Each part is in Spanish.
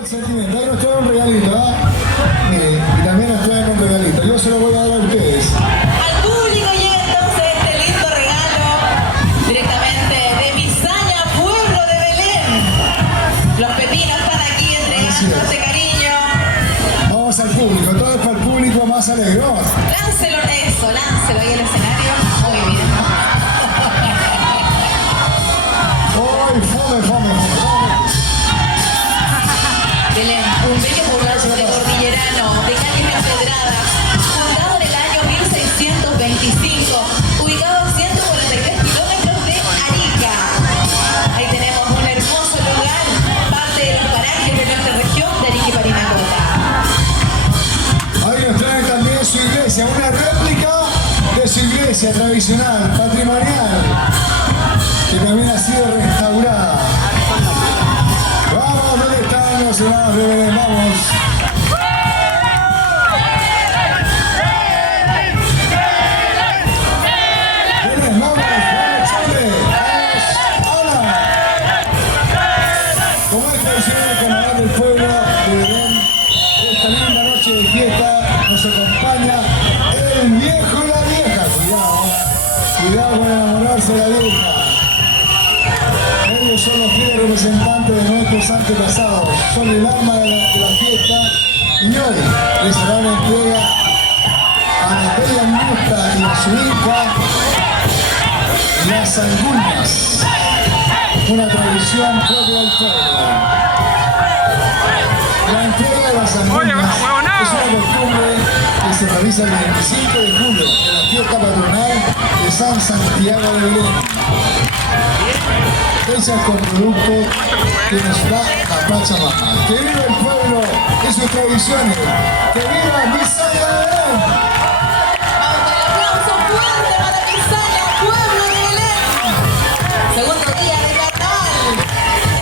el sentimiento. Ahí nos traen un regalito, ¿ah? Miren, y también nos traen un regalito. Yo se lo voy a dar a ustedes. Al público llega entonces este lindo regalo directamente de Misaña, pueblo de Belén. Los pepinos están aquí entregando este cariño. Vamos al público, todo es para el público más alegre. Vamos. Láncelo eso, láncelo ahí al escenario. Muy bien. ¡Ay, fome, fome! Belén, un bello poblado de cordillerano, de calles empedradas, fundado en el año 1625, ubicado a 143 kilómetros de Arica. Ahí tenemos un hermoso lugar, parte de los parajes de nuestra región de Arica y Parinacota. Ahí nos traen también su iglesia, una réplica de su iglesia tradicional, patrimonial, que también ha sido restaurada. Vamos, ¿dónde están los hermanos de Belén? Vamos. Belén, vamos, vamos, Chile. Vamos, Ana. Como es tradicional el carnaval del pueblo de Belén, esta linda noche de fiesta nos acompaña el viejo y la vieja. Cuidado, cuidado con enamorarse de la vieja. Ellos son los fieles representantes de nuestros antepasados, son el alma de la fiesta y hoy les harán entrega a Natalia Musta y a su hija las algunas, una tradición propia del pueblo. La entrega de las algunas es una costumbre que se realiza el 25 de julio en la fiesta patronal de San Santiago de Belén. Hechas con productos que nos da la Pachamama. ¡Que viva el pueblo y sus tradiciones! ¡Que viva Misaña de Belén! Vamos con el aplauso fuerte para Misaña, pueblo de Belén. Segundo día de carnaval.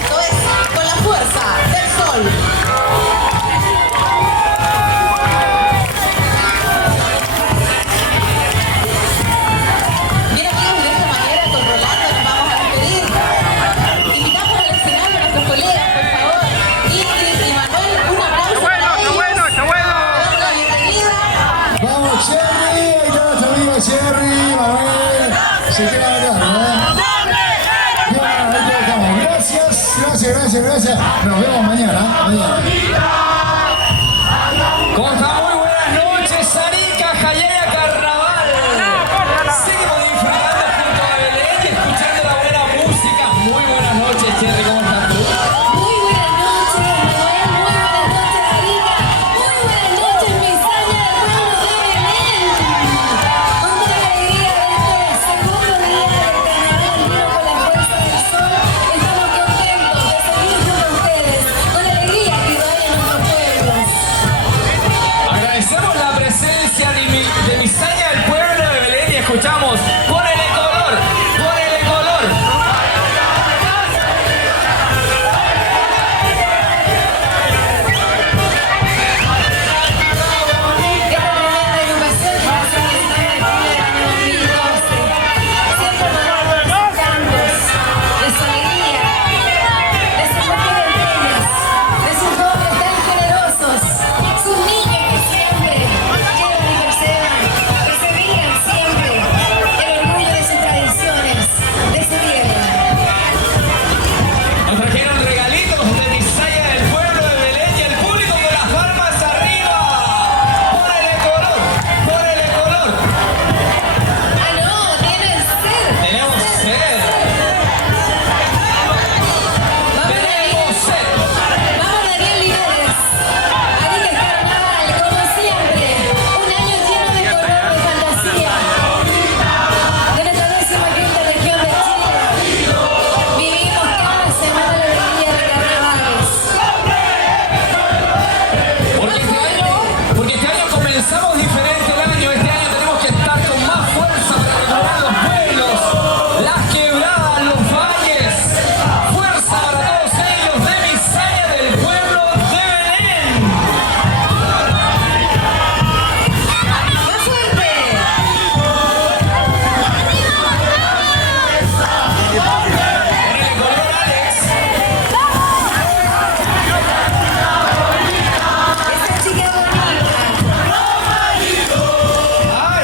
Esto es con la fuerza del sol. Bien amigos, de esta manera con Rolando nos vamos a despedir. Invitamos al escenario a nuestros colegas, por favor. Ingrid y Manuel, un aplauso para ellos. Está bueno. Dando la bienvenida. ¡Vamos, Cherry! Ahí está nuestra amiga Cherry, Manuel. Se quedan acá, ¿no? Bien, ahí te dejamos. Gracias, gracias, gracias, gracias. Nos vemos mañana. ¿Cómo está? Muy buenas noches, Arica, Jayaya, Carnaval. Seguimos disfrutando junto a Belén y escuchando la buena música. Muy buenas noches, Cherry, ¿cómo estás tú? Muy buenas noches, Manuel. Muy buenas noches, Arica. Muy buenas noches, Misaña del pueblo de Belén. Con toda la alegría de este segundo día del carnaval vivo con la fuerza del sol. Estamos contentos de seguir junto a ustedes con la alegría que irradia nuestro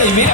primera